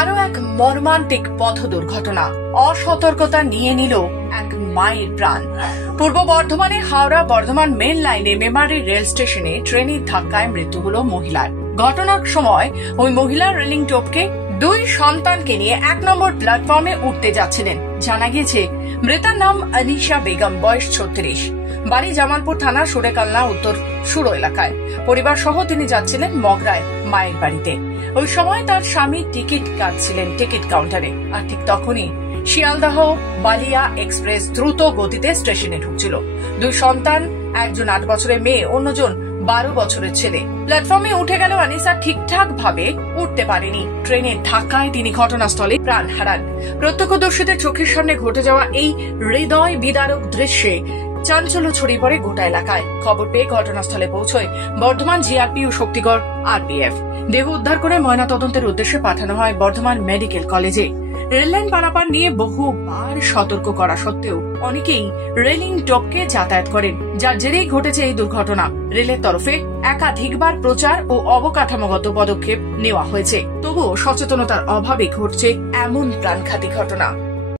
আরো এক মর্মান্তিক পথ দুর্ঘটনা, অসতর্কতা নিয়ে নিল এক মায়ের প্রাণ। পূর্ব বর্ধমানে হাওড়া বর্ধমান মেন লাইনে মেমারি রেল স্টেশনে ট্রেনের ধাক্কায় মৃত্যু হল মহিলার। ঘটনার সময় ওই মহিলা রেলিং টপকে দুই সন্তানকে নিয়ে 1 নম্বর প্ল্যাটফর্মে উঠতে যাচ্ছিলেন। জানা গিয়েছে মৃতার নাম আনিশা বেগম, বয়স 36, বাড়ি জামালপুর থানা সুরেকালনা উত্তর সুরো এলাকায়। পরিবার সহ তিনি যাচ্ছিলেন মগরায় মায়ের বাড়িতে। ওই সময় তার স্বামী টিকিট কাটছিলেন টিকিট কাউন্টারে, আর ঠিক তখনই শিয়ালদাহ বালিয়া এক্সপ্রেস দ্রুত গতিতে স্টেশনে ঢুকছিল। দুই সন্তান, একজন 8 বছরের মেয়ে, অন্যজন 12 বছরের ছেলে। প্ল্যাটফর্মে উঠে গেল আনিসা ঠিকঠাক ভাবে উঠতে পারেনি। ট্রেনের ধাক্কায় তিনি ঘটনাস্থলে প্রাণ হারান। প্রত্যক্ষদর্শীদের চোখের সামনে ঘটে যাওয়া এই হৃদয় বিদারক দৃশ্যে চাঞ্চল্য ছড়িয়ে পড়ে গোটা এলাকায়। খবর পেয়ে ঘটনাস্থলে পৌঁছয় বর্ধমান জিআরপি ও শক্তিগড় আরপিএফ। দেহ উদ্ধার করে ময়নাতদন্তের উদ্দেশ্যে পাঠানো হয় বর্ধমান মেডিকেল কলেজে। রেললাইন পারাপার নিয়ে বহুবার সতর্ক করা সত্ত্বেও অনেকেই রেলিং টপকে যাতায়াত করেন, যার জেরেই ঘটেছে এই দুর্ঘটনা। রেলের তরফে একাধিকবার প্রচার ও অবকাঠামোগত পদক্ষেপ নেওয়া হয়েছে, তবুও সচেতনতার অভাবে ঘটছে এমন প্রাণঘাতী ঘটনা।